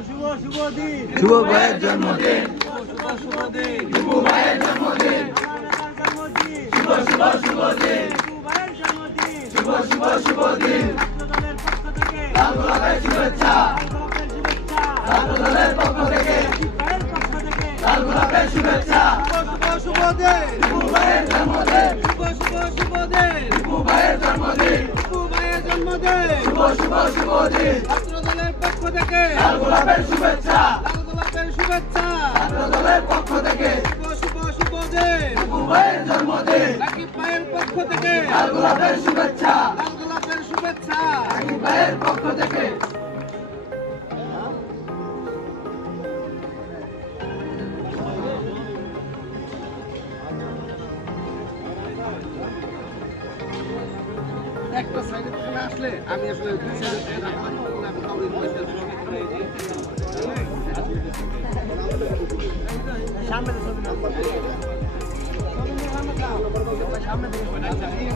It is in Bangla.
শুভ ভাইয়ের জন্মদিন, দীপু ভাইয়ের জন্মদিন, শুভ শুভ শুভ দিন, শুভ শুভ শুভ দিন, লাল গোলাপের শুভেচ্ছা, ছাত্রদলের পক্ষ থেকে লাল গোলাপের শুভেচ্ছা, শুভ দিন, দীপু ভাইয়ের জন্মদিন, শুভ দিন, দীপু ভাইয়ের জন্মদিন, দীপু ভাইয়ের জন্মদিন, শুভ শুভ শুভ দিন, ছাত্রদলের পক্ষ থেকে লাল গোলাপের শুভেচ্ছা, লাল গোলাপের শুভেচ্ছা, ছাত্রদলের পক্ষ থেকে শুভ দিন, দীপু ভাইয়ের জন্মদিন, রাকিব ভাইয়ের পক্ষ থেকে লাল গোলাপের শুভেচ্ছা, লাল গোলাপের শুভেচ্ছা, রাকিব ভাইয়ের পক্ষ থেকে একটা সাইডে থেকে আসলে আমি আসলে দুই সাইডে থেকে রাখলাম না, আমি কাউরে পয়সা সামনে ছবি না সামনে